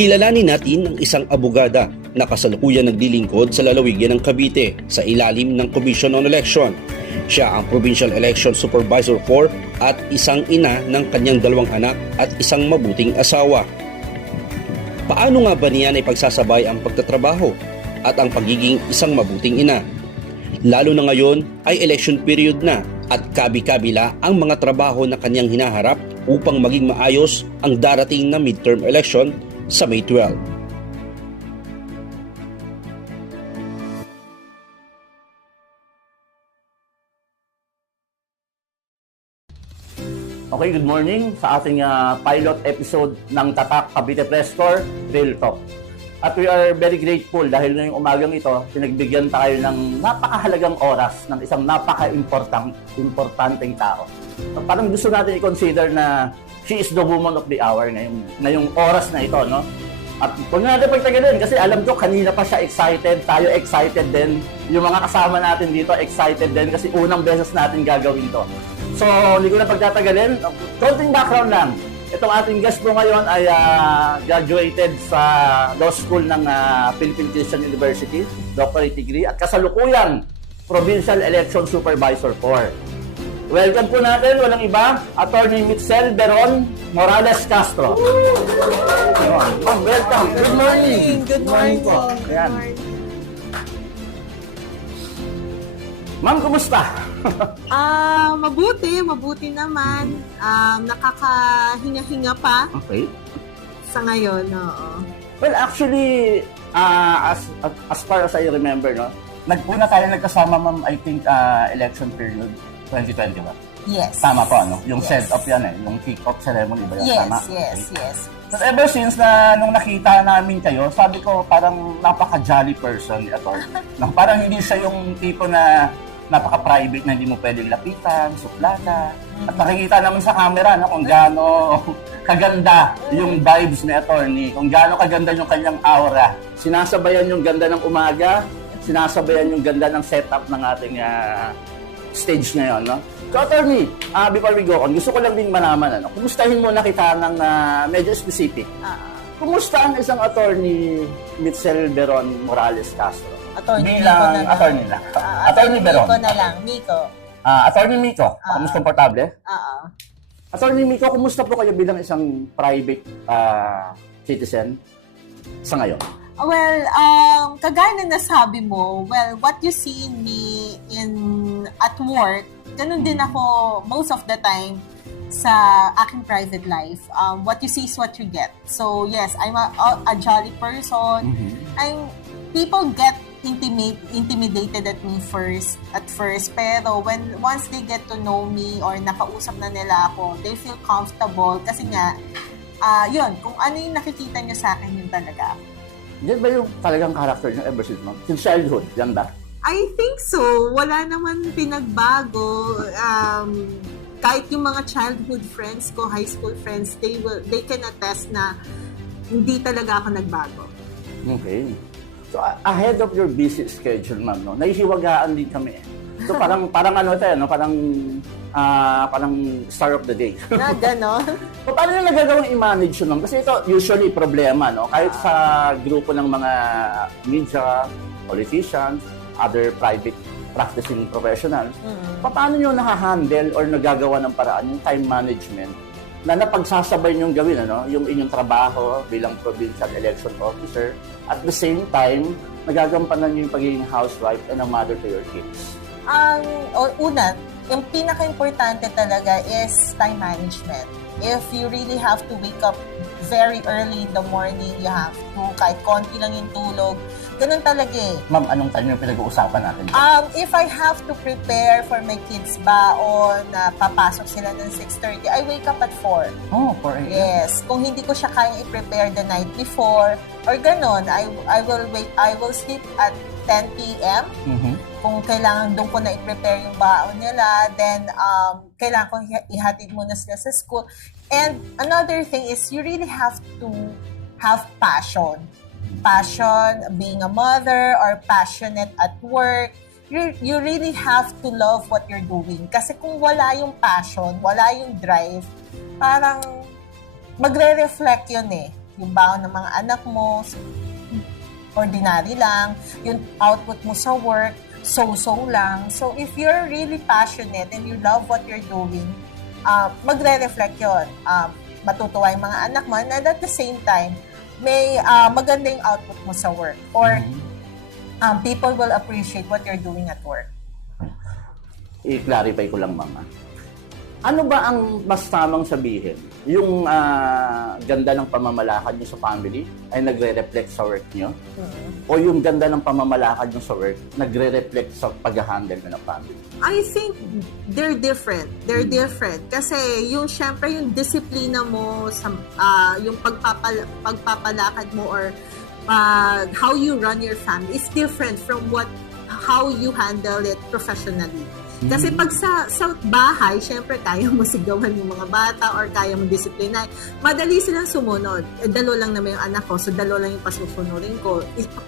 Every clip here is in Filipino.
Kilalanin natin ang isang abogada na kasalukuyan naglilingkod sa lalawigan ng Cavite sa ilalim ng Commission on Election. Siya ang Provincial Election Supervisor 4 at isang ina ng kanyang 2 anak at isang mabuting asawa. Paano nga ba niya na ipagsasabay ang pagtatrabaho at ang pagiging isang mabuting ina? Lalo na ngayon ay election period na at kabi-kabila ang mga trabaho na kanyang hinaharap upang maging maayos ang darating na midterm election sa May 12. Okay, good morning sa ating pilot episode ng Tatak Cavite Press Corps, Real Talk. At we are very grateful dahil ngayong umagang ito, pinagbigyan tayo ng napakahalagang oras ng isang napaka-importanteng tao. Parang gusto natin i-consider na she is the woman of the hour ngayong oras na ito, no? At huwag natin pagtagalin kasi alam ko kanina pa siya excited, tayo excited din, yung mga kasama natin dito excited din kasi unang beses natin gagawin to. So, hindi ko na pagtatagalin. Konting background lang. Itong ating guest po ngayon ay graduated sa law school ng Philippine Christian University, doctorate degree, at kasalukuyang Provincial Election Supervisor 4. Welcome po natin, walang iba, Attorney Mitzel Beron Morales Castro. Welcome. Good morning. Good morning po. Ayan. Ma'am, kumusta? Mabuti naman. Nakakahinga-hinga pa Okay. sa ngayon, oo. Well, actually, as far as I remember, no, nagpuna tayo nagkasama, ma'am, I think, election period 2020 ba? Yes. Tama po, ano? Yung Yes. set-up yan yung kick-off ceremony ba yan? Yes, Tama? yes, Okay. yes. But ever since na nung nakita namin kayo, sabi ko parang napaka-jolly person ni Atty. No, parang hindi siya yung tipo na napaka-private na hindi mo pwedeng lapitan, suplata. At nakikita naman sa camera kung gaano kaganda yung vibes ni Atty. Kung gaano kaganda yung kanyang aura. Sinasabayan yung ganda ng umaga, sinasabayan yung ganda ng setup ng ating stage ngayon, no? So, Atty., before we go on, gusto ko lang din malaman, kumustahin muna kita ng medyo specific. Kumusta ang isang Atty. Mitzel Beron Morales Castro? Attorney Bilang Miko na lang. attorney lang. Attorney Beron. Miko na lang, Miko. Attorney Miko, mas komportable? Oo. Attorney Miko, kumusta po kayo bilang isang private citizen sa ngayon? Well, kagaya na nasabi mo, well, what you see in me at work, ganun din ako most of the time sa aking private life. What you see is what you get. So, yes, I'm a jolly person. People get intimidated at me at first, pero once they get to know me or nakausap na nila ako, they feel comfortable kasi nga, yun, kung ano yung nakikita nyo sa akin, yun talaga. Yan ba yung talagang character niyo ever since, ma'am? Since childhood, yan ba? I think so. Wala naman pinagbago. Kahit yung mga childhood friends ko, high school friends, they can attest na hindi talaga ako nagbago. Okay. So, ahead of your busy schedule, ma'am, no, nahihiwagaan din kami. So, parang ano tayo, no? Parang star of the day. Na gano'n? So, paano yung nagagawang i-manage yun, ma'am? Kasi ito, usually, problema, no? Kahit sa grupo ng mga media, politicians, other private practicing professionals, paano nyo nakahandle or nagagawa ng paraan yung time management na napagsasabay nyong gawin, yung inyong trabaho bilang provincial election officer, at the same time, nagagampanan nyo yung pagiging housewife and a mother to your kids? Una, yung pinaka-importante talaga is time management. If you really have to wake up very early in the morning, you have to, kahit konti lang yung tulog, ganun talaga eh. Ma'am, anong time yung pinag-uusapan natin? If I have to prepare for my kids baon na papasok sila ng 6:30, I wake up at 4. Oh, 4 a.m. Yes. Kung hindi ko siya kayang i-prepare the night before, or ganun, I will sleep at 10 p.m. Kung kailangan doon ko na i-prepare yung baon nila, then kailangan ko ihatid muna sila sa school. And another thing is you really have to have passion. Passion, being a mother, or passionate at work. You really have to love what you're doing. Kasi kung wala yung passion, wala yung drive, parang magre-reflect yun eh. yung baon ng mga anak mo, ordinary lang, yung output mo sa work, so-so lang. So, if you're really passionate and you love what you're doing, magre-reflect yun. Matutuwa yung mga anak mo, and at the same time, may maganda yung output mo sa work. Or, people will appreciate what you're doing at work. I-clarify ko lang, mama. Ano ba ang mas tamang sabihin? Yung ganda ng pamamalakad nyo sa family ay nagre-reflect sa work nyo? O yung ganda ng pamamalakad nyo sa work nagre-reflect sa pag-handle nyo ng family? I think they're different. They're different. Kasi yung syempre yung disiplina mo, sa, yung pagpapalakad mo or how you run your family is different from how you handle it professionally. Kasi pag sa bahay, syempre kaya mo sigawan yung mga bata or kaya mo disiplina. Madali silang sumunod. Dalo lang naman yung anak ko, so dalo lang yung pasusunurin ko.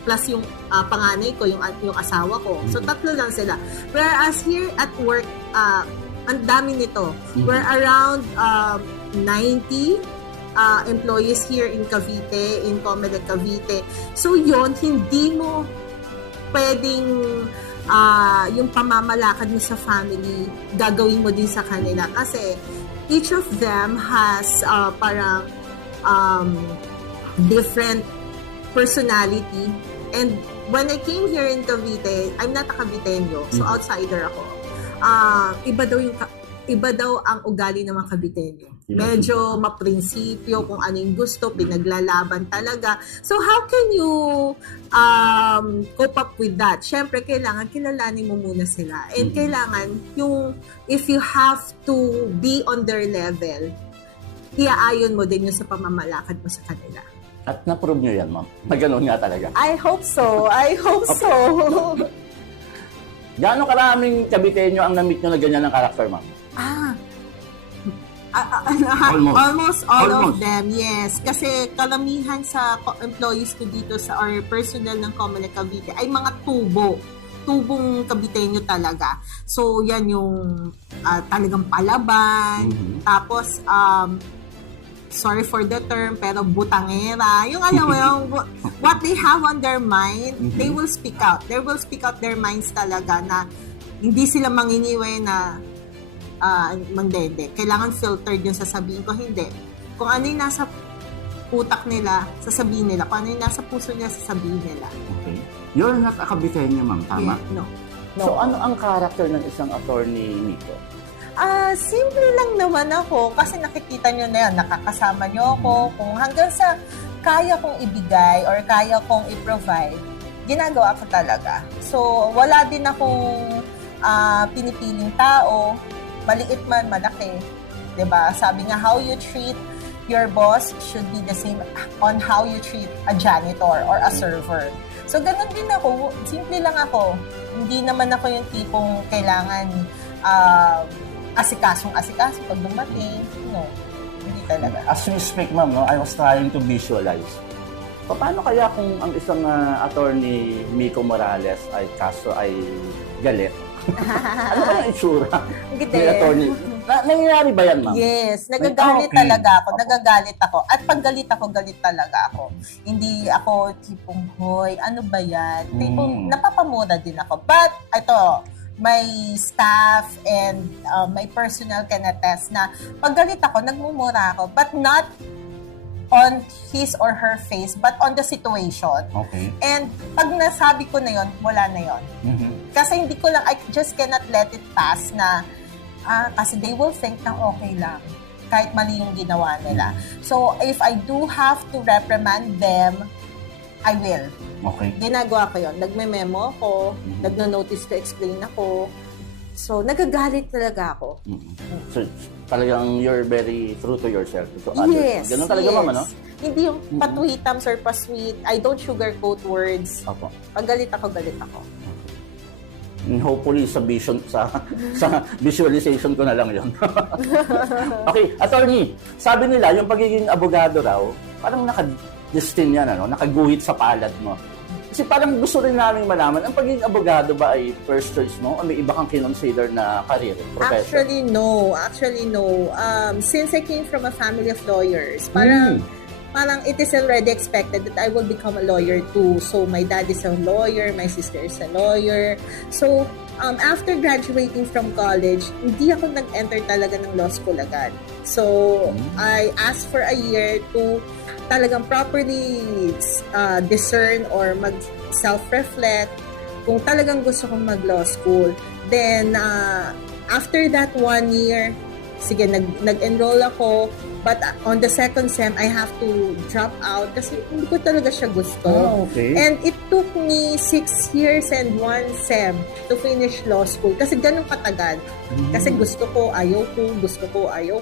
Plus yung panganay ko, yung asawa ko. So tatlo lang sila. Whereas here at work, ang dami nito. We're around 90 employees here in Cavite, in Comelec Cavite. So yon hindi mo pwedeng yung pamamalakad mo sa family, gagawin mo din sa kanila. Kasi each of them has parang different personality. And when I came here in Cavite, I'm not a Caviteño, so outsider ako. Iba daw ang ugali ng mga Caviteño. Medyo maprinsipyo, kung ano yung gusto, pinaglalaban talaga. So how can you cope up with that? Syempre, kailangan kilalanin mo muna sila. And kailangan if you have to be on their level, iaayon mo din yung sa pamamalakad mo sa kanila. At na-prove nyo yan, ma'am. Na ganun nga talaga. I hope so. I hope so. Gaano karaming Caviteño ang na-meet nyo na ganyan ng karakter, ma'am? Almost all of them, yes. Kasi kalamihan sa employees ko dito or personnel ng Comelec Cavite ay mga tubong Caviteño talaga. So, yan yung talagang palaban. Tapos, sorry for the term, pero butangera. Yung alam mo yung what they have on their mind, they will speak out. They will speak out their minds talaga na hindi sila manginiwi na mandende. Kailangan filtered yung sasabihin ko. Hindi. Kung ano yung nasa utak nila, sasabihin nila. Kung ano yung nasa puso nila, sasabihin nila. Okay. You're not a Caviteño, ma'am. Tama? Yeah, no. So, ano ang karakter ng isang attorney nito? Simple lang naman ako. Kasi nakikita nyo na yan. Nakakasama nyo ako. Kung hanggang sa kaya kong ibigay or kaya kong i-provide, ginagawa ko talaga. So, wala din akong pinipiling tao. Maliit man, malaki. 'Di ba? Sabi nga, how you treat your boss should be the same on how you treat a janitor or a server. So, ganun din ako. Simple lang ako. Hindi naman ako yung tipong kailangan asikaso pag dumating. No, hindi talaga. As we speak, ma'am, no, I was trying to visualize. Paano kaya kung ang isang attorney Miko Morales ay galit? Ano ba yung itsura ni attorney? Nangyayari ba yan, ma'am? Yes, nagagalit talaga ako. Nagagalit ako. At pag galit talaga ako. Hindi ako tipong, hoy, ano ba yan? Tipong napapamura din ako. But, ito, my staff and my personnel can attest na pag galit ako, nagmumura ako. But not on his or her face, but on the situation. Okay. And pag nasabi ko na yon, wala na yon. Kasi hindi ko lang, I just cannot let it pass na, kasi they will think na okay lang, kahit mali yung ginawa nila. So, if I do have to reprimand them, I will. Okay. Ginagawa ko yon. Nagme-memo ako, nagno-notice to explain ako. So, nagagalit talaga ako. So, talagang you're very true to yourself. To others. Yes. Ganun talaga, ma'am, ano? Hindi yung patwitams or pasweet. I don't sugarcoat words. Opo. Pag galit ako, galit ako. And hopefully sa visualization ko na lang 'yon. Okay, attorney, sabi nila yung pagiging abogado raw, parang naka-destin yan, ano? Nakaguhit sa palad mo. Kasi parang gusto rin namin malaman, ang pagiging abogado ba ay first choice mo o may iba kang kinonsider na career, profession? Actually, no. Since I came from a family of lawyers, parang parang it is already expected that I will become a lawyer too. So, my dad is a lawyer, my sister is a lawyer. So, after graduating from college, hindi ako nag-enter talaga ng law school agad. So, I asked for a year to talagang properly discern or mag-self-reflect kung talagang gusto kong mag-law school. Then, after that 1 year, sige, nag-enroll ako. But on the second sem, I have to drop out kasi hindi ko talaga siya gusto. Okay. And it took me 6 years and 1 sem to finish law school. Kasi ganun katagal. Kasi gusto ko, ayaw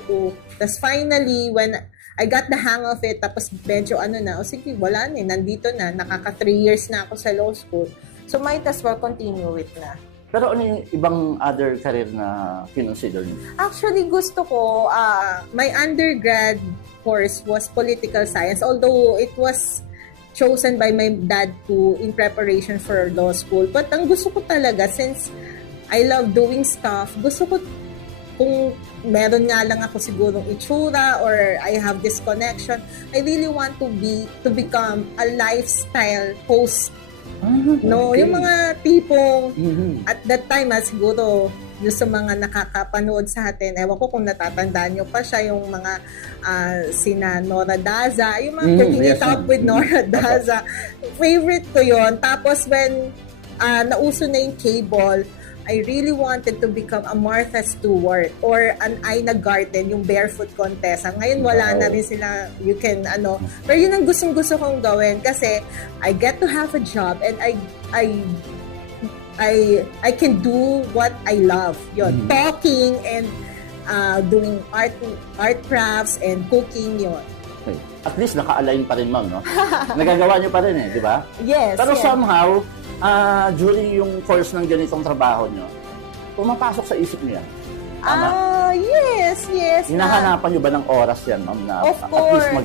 ko. Tapos finally, when I got the hang of it, tapos medyo sige, wala na, nandito na, nakaka 3 years na ako sa law school. So might as well continue it na. Pero ano yung ibang other career na kinonsider niyo? Actually, gusto ko, my undergrad course was political science, although it was chosen by my dad to in preparation for law school. But ang gusto ko talaga, since I love doing stuff, gusto ko kung meron nga lang ako sigurong itsura or I have this connection, I really want to become a lifestyle host. No, Okay. yung mga tipong at that time, siguro yung sa mga nakakapanood sa atin, ewan ko kung natatandaan nyo pa siya, yung mga sina Nora Daza, yung mga Keeping It yes, Up with Nora Daza. Favorite ko yon. Tapos when nauso na yung cable, I really wanted to become a Martha Stewart or an Ina Garten, yung barefoot contessa. Ngayon wala na rin sila, you can pero yun ang gustong-gusto kong gawin kasi I get to have a job and I can do what I love. Yun, talking and doing art crafts and cooking, yun. Okay. At least naka-align pa rin, ma'am, no? Nagagawa niyo pa rin di ba? Yes. Pero yes. somehow, during yung course ng ganitong trabaho nyo, pumapasok sa isip niyo yan. Tama? Yes. Hinahanapan nyo ba ng oras yan, ma'am, na Of at least course.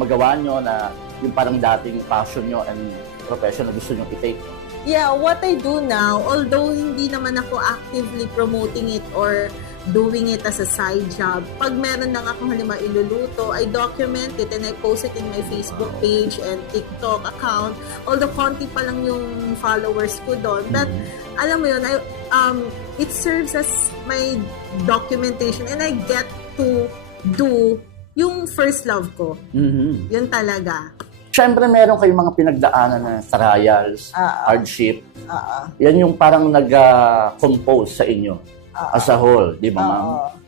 magawa nyo na yung parang dating passion nyo and profession na gusto nyo i-take? Yeah, what I do now, although hindi naman ako actively promoting it or doing it as a side job, pag meron lang akong halimbawa iluluto, I document it and I post it in my Facebook page and TikTok account. Although konti pa lang yung followers ko doon. But alam mo yun, it serves as my documentation and I get to do yung first love ko. Yun talaga. Siyempre, meron kayong mga pinagdaanan na trials, hardship. Yan yung parang nag-compose sa inyo as a whole, di ba, ma'am?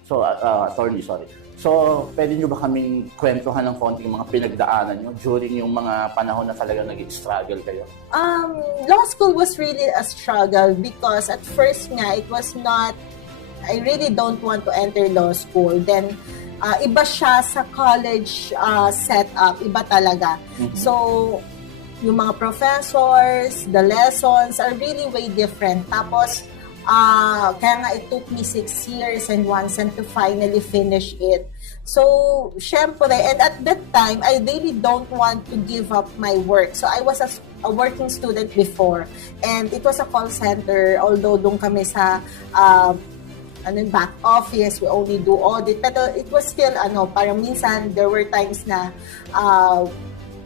So, attorney, sorry. So, pwede nyo ba kaming kwentuhan ng konting mga pinagdaanan nyo during yung mga panahon na talagang nag-struggle kayo? Law school was really a struggle because at first nga, it was not, I really don't want to enter law school. Then, iba siya sa college setup, iba talaga. So, yung mga professors, the lessons are really way different. Tapos, kaya nga it took me 6 years and 1 sem to finally finish it. So, syempre, and at that time, I really don't want to give up my work. So, I was a working student before. And it was a call center, although doon kami sa back office, we only do audit. Pero it was still, parang minsan, there were times na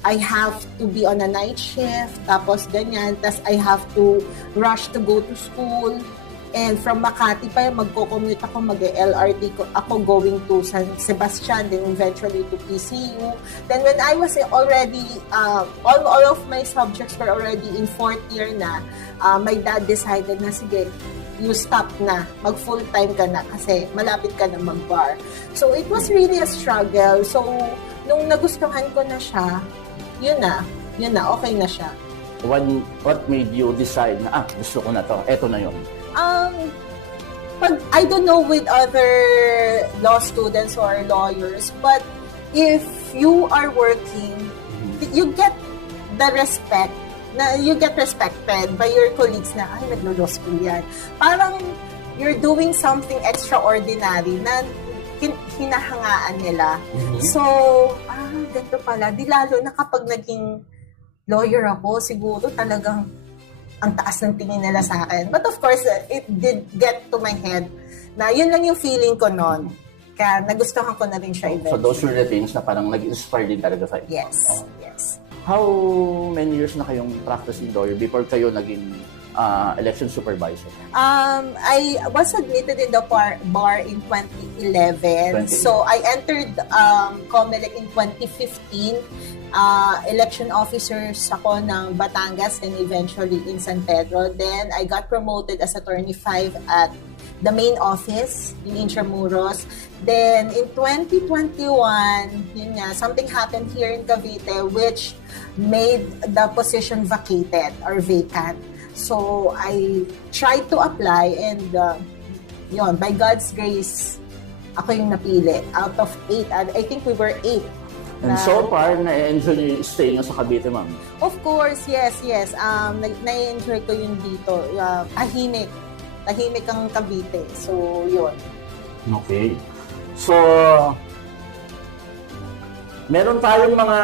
I have to be on a night shift, tapos ganyan, tapos I have to rush to go to school. And from Makati pa, magko-commute ako, mag-LRT ako going to San Sebastian, then eventually to PCU. Then when I was already, all of my subjects were already in 4th year na, my dad decided na, sige, you stop na, mag-full-time ka na kasi malapit ka na mag-bar. So it was really a struggle. So nung nagustuhan ko na siya, yun na, okay na siya. What made you decide na, gusto ko na to, eto na yun? I don't know with other law students or lawyers, but if you are working, you get the respect, na you get respected by your colleagues na, ay, naglo-law school yan. Parang you're doing something extraordinary na hinahangaan nila. So, ganito pala. Di lalo na kapag naging lawyer ako, siguro talagang ang taas ng tingin nila sa akin. But of course, it did get to my head na yun lang yung feeling ko noon. Kaya nagustuhan ko na rin siya So eventually. those were the things na parang nag-inspire din talaga sa'yo. Yes, yes. How many years na kayong practicing lawyer before kayo naging election supervisor? I was admitted in the bar in 2011. 2011. So I entered COMELEC in 2015. Election officers ako ng Batangas and eventually in San Pedro. Then I got promoted as Attorney 5 at the main office in Intramuros. Then in 2021, yun nga, something happened here in Cavite which made the position vacated or vacant. So I tried to apply and yun, by God's grace, ako yung napili. Out of 8, I think we were 8. And so far, na-enjoy niyo yung stay niyo sa Cavite, ma'am? Of course, yes. Na-enjoy ko yun dito. Tahimik. Tahimik ang Cavite. So, yun. Okay. So, meron tayong mga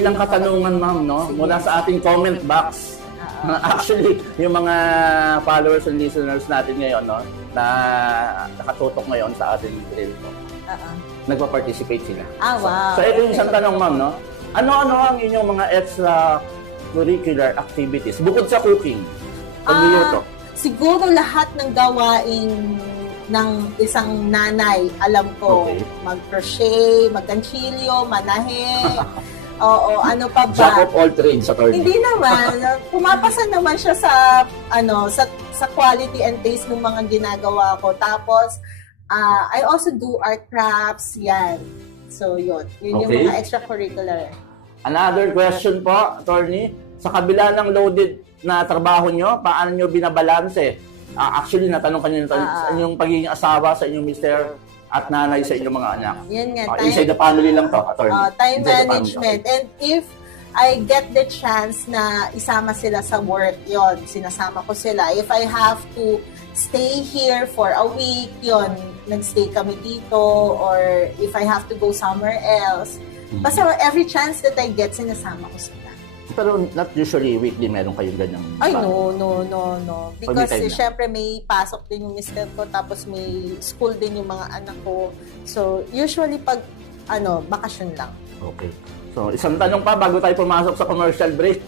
ilang katanungan, ma'am, no? Sige. Mula sa ating comment box. Actually, yung mga followers and listeners natin ngayon, no? Na nakatutok ngayon sa ating reel, no? Nagpa-participate sila. Wow. So, ito yung isang tanong, ma'am, no? Ano-ano ang inyong mga extracurricular activities bukod sa cooking? Pagluluto? Siguro lahat ng gawain ng isang nanay, alam ko, Okay. mag-crochet, mag-ganchilyo, manahe, oo, ano pa ba? Jack of all trades, attorney. Hindi naman, pumapasa naman siya sa sa quality and taste ng mga ginagawa ko. Tapos I also do art crafts, yan. So yun yung Okay. mga extracurricular. Another question po, attorney. Sa kabila ng loaded na trabaho nyo, paano nyo binabalanse? Actually, natanong kanina sa inyong pagiging asawa, sa inyong mister at nanay sa inyong mga anak. Yan nga, Inside the family lang to, attorney. time Inside the family, management. okay. And if I get the chance na isama sila sa work, yon, sinasama ko sila. If I have to stay here for a week, yon, nagstay kami dito, or if I have to go somewhere else. Basta every chance that I get, sinasama ko sila. Pero not usually weekly meron kayong ganyang... Ay, no. Because Pag-time na. syempre may pasok din yung mister ko, tapos may school din yung mga anak ko. So, usually pag, bakasyon lang. Okay. So, isang tanong pa bago tayo pumasok sa commercial break.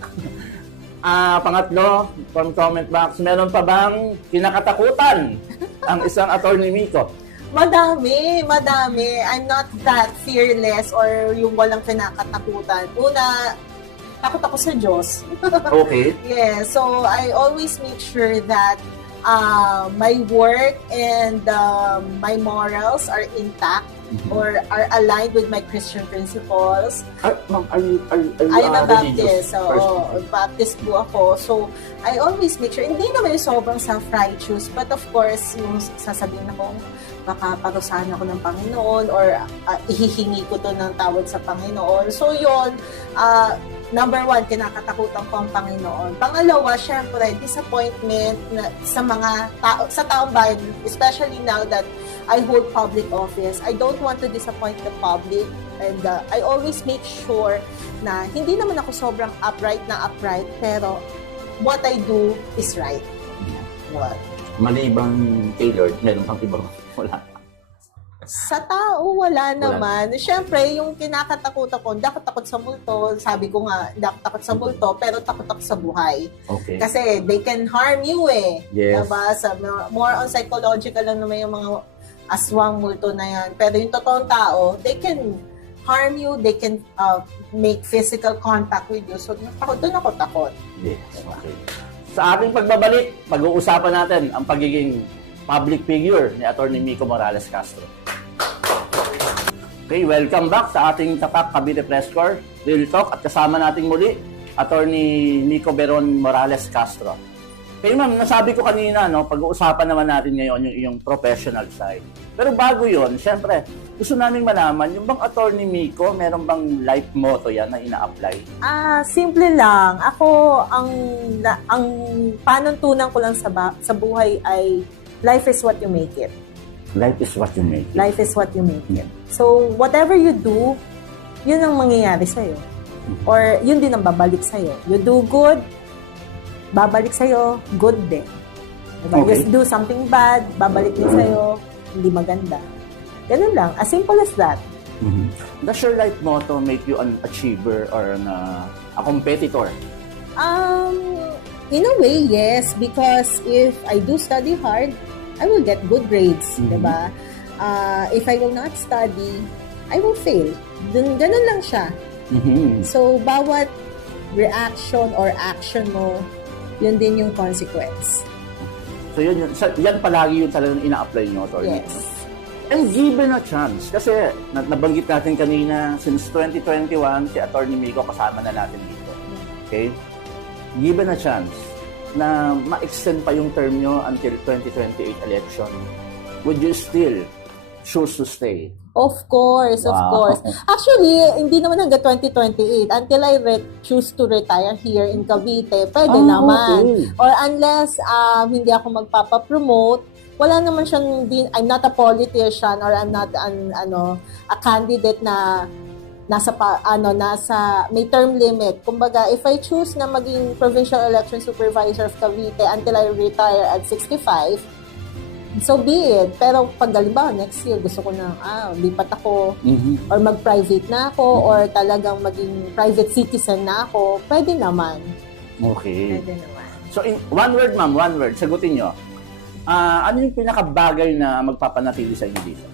Pangatlo, from comment box, meron pa bang kinakatakutan ang isang attorney Miko? Madami. I'm not that fearless or yung walang kinakatakutan. Una, takot ako sa Diyos. Okay. Yeah, so I always make sure that my work and my morals are intact or are aligned with my Christian principles. Ma'am, are you I'm a religious Baptist, so person? Baptist po ako. So, I always make sure, hindi naman yung sobrang self-righteous, but of course, yung sasabihin ako, baka parusahan ako ng Panginoon or ihihingi ko to ng tawad sa Panginoon. So, yun, number one, kinakatakutan ko ang Panginoon. Pangalawa, syempre, disappointment sa mga sa taong bayan, especially now that I hold public office. I don't want to disappoint the public and I always make sure na hindi naman ako sobrang upright, pero what I do is right. What? Malibang tailored, meron pang ibang wala. Sa tao, wala naman. Siyempre, yung kinakatakutan ko, hindi ako takot sa multo. Sabi ko nga, hindi ako takot sa multo, pero takot ako sa buhay. Okay. Kasi they can harm you eh. Yes. Diba? More on psychological lang naman yung mga aswang multo na yan. Pero yung totoong tao, they can harm you, they can make physical contact with you. So, doon ako takot. Yes. Okay. Sa ating pagbabalik, pag-uusapan natin ang pagiging public figure ni Atty. Miko Morales Castro. Okay, welcome back sa ating Tapak Cavite Press Corps, Real Talk, at kasama nating muli, Atty. Miko Beron Morales Castro. Okay, ma'am, nasabi ko kanina, no, pag-uusapan naman natin ngayon yung iyong professional side. Pero bago yon, syempre, gusto namin malaman, yung bang Atty. Miko, meron bang life motto yan na ina-apply? Simple lang. Ako, ang panuntunan ko lang sa buhay ay life is what you make it. Life is what you make. Life is what you make it. So, whatever you do, yun ang mangyayari sa'yo. Or yun din ang babalik sa'yo. You do good, babalik sa'yo, good din. Diba? Okay. You do something bad, babalik din sa'yo, hindi maganda. Ganun lang. As simple as that. Does your life motto make you an achiever or a competitor? In a way, yes. Because if I do study hard, I will get good grades. Diba? If I will not study, I will fail. Ganun lang siya. So, bawat reaction or action mo, yun din yung consequence. So, yan palagi yung talagang ina-apply nyo, attorney. Yes. And given a chance, kasi nabanggit natin kanina, since 2021, si Attorney Miko kasama na natin dito. Okay? Given a chance na ma-extend pa yung term nyo until 2028 election, would you still choose to stay? Of course, of Wow. course. Actually, hindi naman hanggang 2028. Until I choose to retire here in Cavite, pwede naman. Okay. Or unless hindi ako magpapapromote, wala naman siyang, I'm not a politician or I'm not a candidate na nasa may term limit. Kumbaga, if I choose na maging provincial election supervisor of Cavite until I retire at 65, so be it. Pero pag halimbawa, next year, gusto ko na, lipat ako, or mag-private na ako, or talagang maging private citizen na ako, pwede naman. Okay. Pwede naman. So, in one word, ma'am, one word, sagutin nyo. Ano yung pinakabagay na magpapanatili sa inyo dito?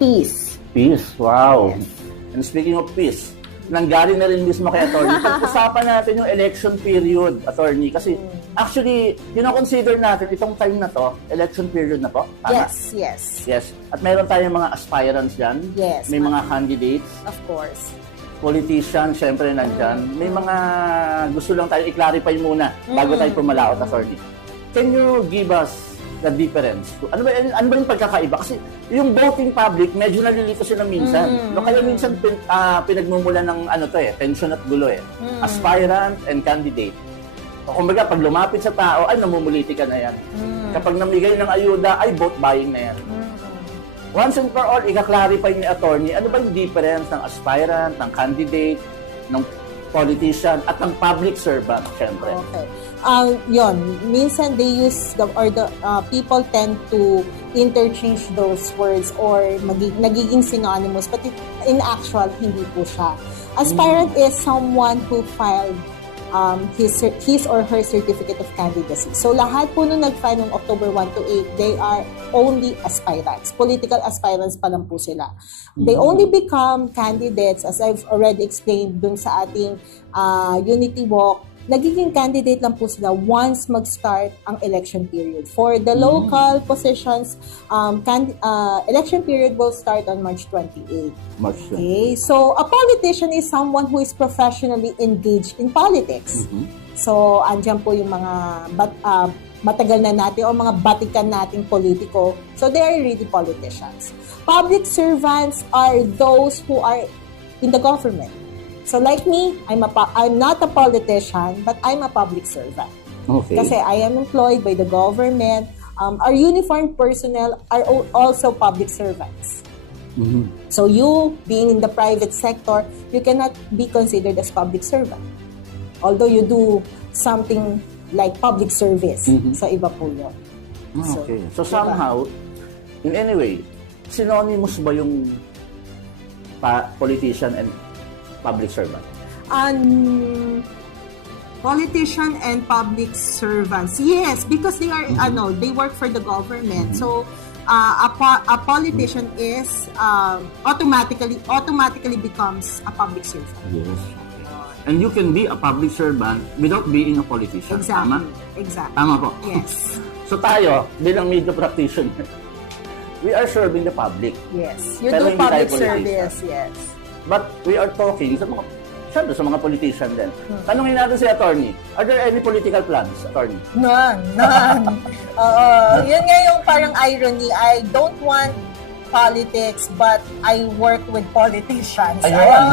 Peace. Peace. Wow. Yes. And speaking of peace, nanggaling na rin mismo kay attorney. Pag-usapan natin yung election period, attorney. Kasi actually, consider natin itong time na to, election period na po. Tama? Yes, yes. Yes. At mayroon tayong mga aspirants dyan. Yes. May mga candidates. Of course. Politicians, syempre nandyan. May mga gusto lang tayo i-clarify muna bago tayo pumalaot, attorney. Can you give us the difference? Ano ba yung pagkakaiba? Kasi yung voting public, medyo nalilito sila minsan. No, kaya minsan pinagmumula ng tension at gulo eh. Aspirant and candidate. O kumbaga, pag lumapit sa tao, ay namumuliti ka na yan. Kapag namigay ng ayuda, ay vote buying na yan. Once and for all, ika-clarify ni attorney, ano ba yung difference ng aspirant, ng candidate, ng politician, at ng public servant, syempre. Okay. Yon, minsan they use the people tend to interchange those words or nagiging synonymous, but in actual, hindi po siya. Aspirant is someone who filed his or her certificate of candidacy. So lahat po nung nag-file ng October 1 to 8, they are only aspirants. Political aspirants pa lang po sila. They only become candidates, as I've already explained dun sa ating Unity Walk. Nagiging candidate lang po sila once mag-start ang election period. For the local positions, election period will start on March 28. Okay, so a politician is someone who is professionally engaged in politics. So, andyan po yung mga matagal na natin o mga batikan nating politiko. So, they are really politicians. Public servants are those who are in the government. So like me, I'm not a politician, but I'm a public servant. Okay. Kasi I am employed by the government. Our uniformed personnel are also public servants. So you, being in the private sector, you cannot be considered as public servant. Although you do something like public service. Sa iba po yun. Okay. So somehow, in any way, synonymous ba yung politician and public servant? Politician and public servants. Yes, because they are they work for the government. So a politician is automatically becomes a public servant. Yes. And you can be a public servant without being a politician. Exactly. Tama? Exactly. Tama po. Yes. So tayo, bilang media practitioner, we are serving the public. Yes. You Pero do hindi tayo public politician. service, yes. But we are talking sa mga politician din. Tanungin natin si attorney, are there any political plans, attorney? None. Yun nga yung parang irony. I don't want politics, but I work with politicians. Ayoko.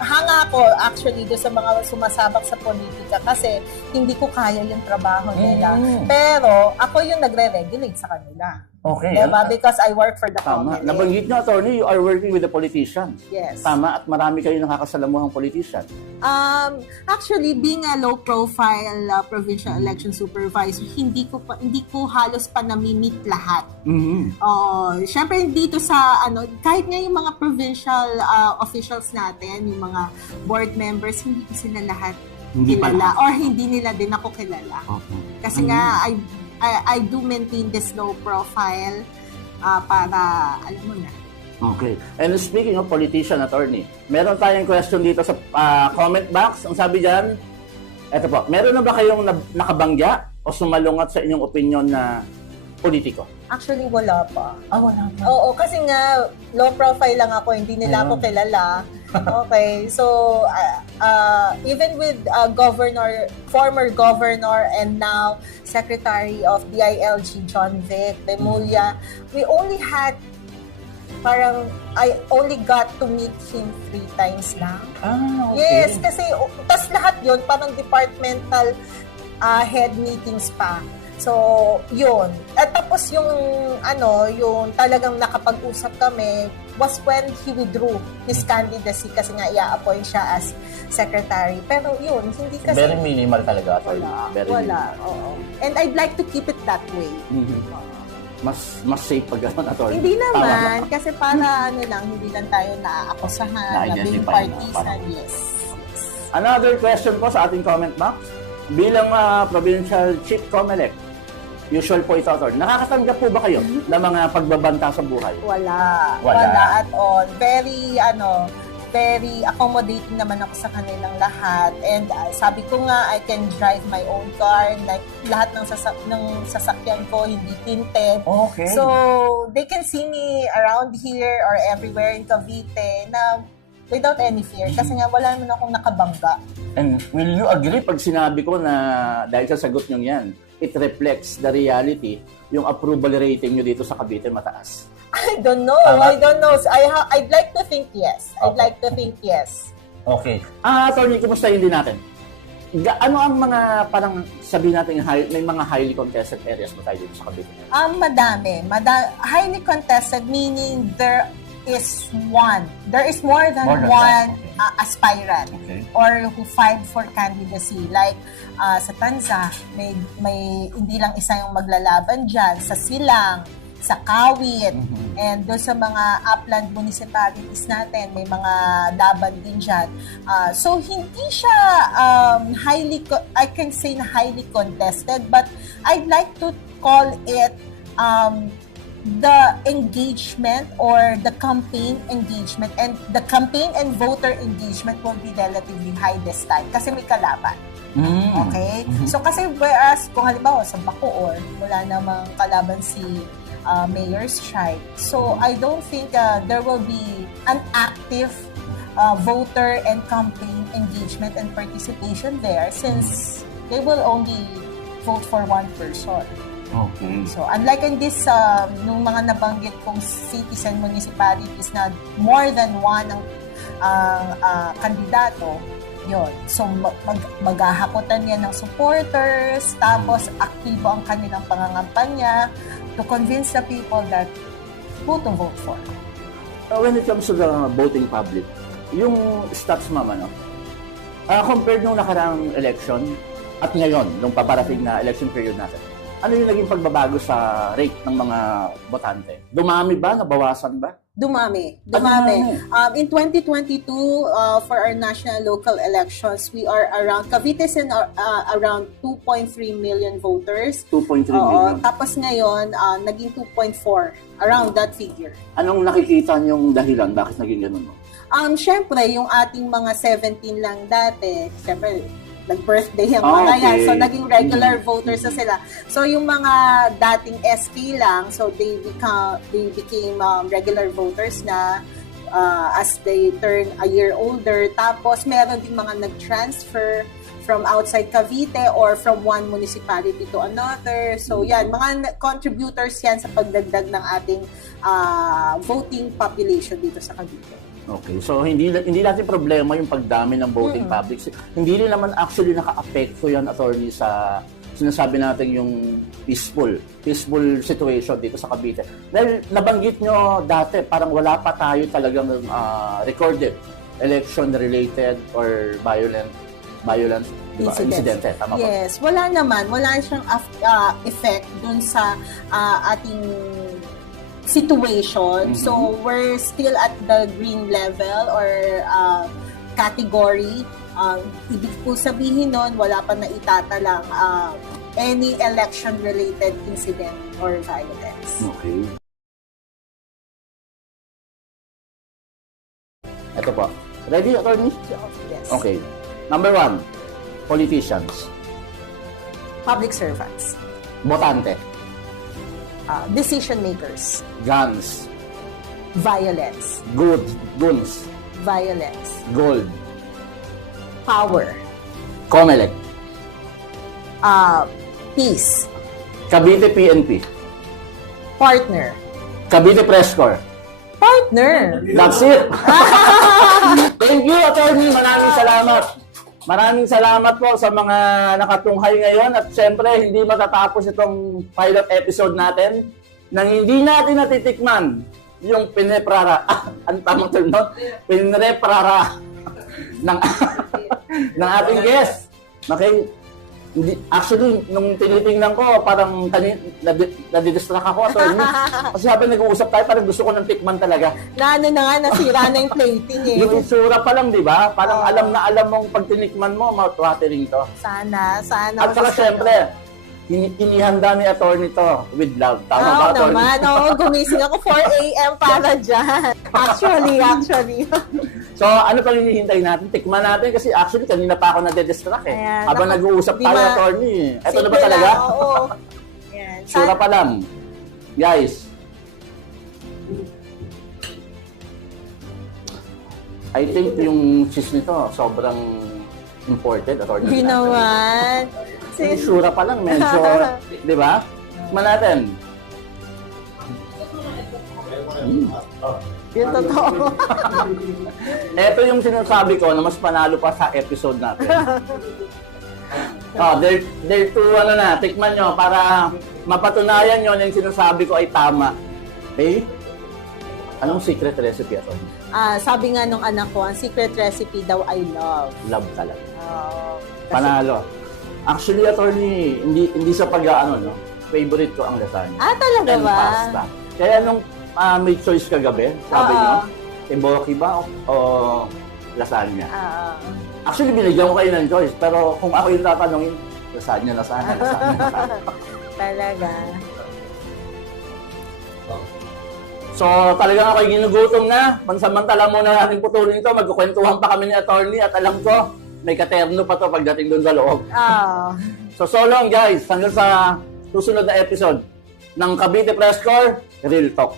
Hanga ako actually doon sa mga sumasabak sa politika kasi hindi ko kaya yung trabaho nila. Pero ako yung nagre-regulate sa kanila. Okay. Diba? Because I work for the Tama. Comelec. Nabanggit nyo, attorney, you are working with the politicians. Yes. Tama, at marami kayo nakakasalamuhang politician. Actually, being a low-profile provincial election supervisor, hindi ko halos pa nami-meet lahat. Syempre dito sa kahit nga yung mga provincial officials natin, yung mga board members, hindi ko sila lahat Hindi pa kilala or hindi nila din ako kilala. Okay. Kasi nga I do maintain this low profile para alam mo na. Okay. And speaking of politician, attorney, meron tayong question dito sa comment box. Ang sabi dyan, eto po, meron na ba kayong nakabangga o sumalungat sa inyong opinion na politiko? Actually, wala pa. Wala pa. Oo, kasi nga, low profile lang ako, hindi nila ako kilala. Okay, so, even with former governor and now Secretary of DILG, John Vic Remulla, we only had, I only got to meet him 3 times lang. Okay. Yes, kasi, tas lahat yun, parang departmental head meetings pa. So, yun. At tapos yung talagang nakapag-usap kami was when he withdrew his candidacy kasi nga i-appoint siya as secretary. Pero yun, hindi kasi... Very minimal talaga. Wala. Very Wala. minimal. Oo. And I'd like to keep it that way. Mas safe pag gano'n, attorney. Hindi Tama naman. ba? Kasi para hindi lang tayo naaakusahan, na being Na-identify na, partisan. parang- Yes. Another question po sa ating comment box. Bilang provincial chief Comelec, usual po ito, attorney. Nakakatanggap po ba kayo ng mga pagbabanta sa buhay? Wala. Wala. Wala at all. Very accommodating naman ako sa kanilang lahat. And sabi ko nga, I can drive my own car. Like, lahat ng sasakyan ko, hindi tinted. Okay. So, they can see me around here or everywhere in Cavite na without any fear. Kasi nga, wala naman akong nakabangga. And will you agree pag sinabi ko na dahil sa sagot nyo yan, it reflects the reality, yung approval rating nyo dito sa Cavite mataas? I don't know. Tama. I don't know. I'd like to think yes. I'd Okay. like to think yes. Okay. Attorney, kumustahin din natin? Ano ang mga parang sabihin natin may mga highly contested areas ba tayo dito sa Cavite? Madami. Highly contested meaning there is more than one aspirant Okay. or who filed for candidacy. Like sa Tanza, may hindi lang isa yung maglalaban dyan. Sa Silang, sa Kawit, and doon sa mga upland municipalities natin, may mga laban din dyan. So, hindi siya I can say na highly contested, but I'd like to call it the engagement or the campaign engagement, and the campaign and voter engagement will be relatively high this time kasi may kalaban. Okay? So kasi whereas kung halimbawa sa Bacoor, wala namang kalaban si Mayor Strike. So I don't think there will be an active voter and campaign engagement and participation there since they will only vote for one person. Okay. So, unlike in this, nung mga nabanggit kong cities and municipalities na more than one ang kandidato, yun. So, maghahakutan yan ng supporters, tapos aktibo ang kanilang pangangampanya to convince the people that who to vote for. When it comes to the voting public, yung stats, mama, no? Compared nung nakarang election at ngayon, nung paparating na election period natin, ano yung naging pagbabago sa rate ng mga botante? Dumami ba? Nabawasan ba? Dumami. Dumami. In 2022, for our national local elections, we are around, Cavite is around 2.3 million voters. 2.3 Oo, million. tapos ngayon, naging 2.4, around that figure. Anong nakikita niyong dahilan? Bakit naging ganun? Syempre, yung ating mga 17 lang dati, syempre, nag-birthday yung mga yan. So, naging regular voters na sila. So, yung mga dating SK lang, so they became regular voters na as they turn a year older. Tapos, meron ding mga nag-transfer from outside Cavite or from one municipality to another. So, yan, mga contributors yan sa pagdagdag ng ating voting population dito sa Cavite. Okay, so hindi natin problema yung pagdami ng voting public. Hindi rin naman actually naka-apekto yan, attorney, sa sinasabi natin yung peaceful situation dito sa Cavite. Dahil nabanggit nyo dati, parang wala pa tayo talagang recorded election-related or violence incidente. Tama ba? Yes, wala naman. Wala siyang effect dun sa ating situation. So, we're still at the green level or category. Ibig po sabihin nun, wala pa na itatalang any election-related incident or violence. Okay. Ito po. Ready, attorney? Yes. Okay. Number 1, politicians. Public servants. Botante. Decision makers. Guns. Violence. Guns. Violence. Gold. Power. Comelec. Peace. Cavite PNP. Partner. Cavite Press Corps. Partner. That's it. Thank you, attorney. Maraming salamat. Maraming salamat po sa mga nakatunghay ngayon at syempre hindi matatapos itong pilot episode natin nang hindi natin natitikman yung pineprara. Ang tamang term nun? Pineprara ng ng ating guest. Okay? Actually, nung tinitingnan ko, parang nadidistract ako, attorney. Kasi habang nag-uusap tayo, parang gusto ko ng tikman talaga. Na nasira na yung plating eh. Yung itsura pa lang, di ba? Parang alam na alam mong pag tinikman mo, mouth-watering to. Sana. At saka syempre, inihanda ni attorney to with love. Tama ba, attorney? Naman. Oo, gumising ako 4 a.m. para dyan. Actually. So, ano pang hinihintay natin? Tikman natin kasi actually kanina pa ako nade-distract eh. Ayan, Habang nag-uusap tayo, attorney. Ito na ba talaga? Oo. Yan. Sura pa lang. Guys. I think yung cheese nito sobrang imported, attorney. Hindi naman. Yung sura pa lang, medyo, di ba? Tikman natin. Yung totoo. Ito yung sinasabi ko na mas panalo pa sa episode natin. There to tikman nyo para mapatunayan nyo na yung sinasabi ko ay tama. Okay? Anong secret recipe ito? Sabi nga nung anak ko, ang secret recipe daw ay love. Love talaga. Kasi- Panalo. Actually, attorney, hindi sa pag-aano, no? Favorite ko ang lasagna. Talaga And ba? pasta. Kaya nung may choice kagabi, sabi nyo, eboki ba o lasagna? Actually, binigyan ko kayo ng choice, pero kung ako yung tatanungin, lasagna. Talaga. So, talagang ako'y ginugutom na. Pansamantala muna natin putulin ito. Magkukwentuhan pa kami ni attorney at alam ko, may katerno pa to pagdating doon sa loob. So long guys, hanggang sa susunod na episode ng Cavite Press Corps, Real Talk.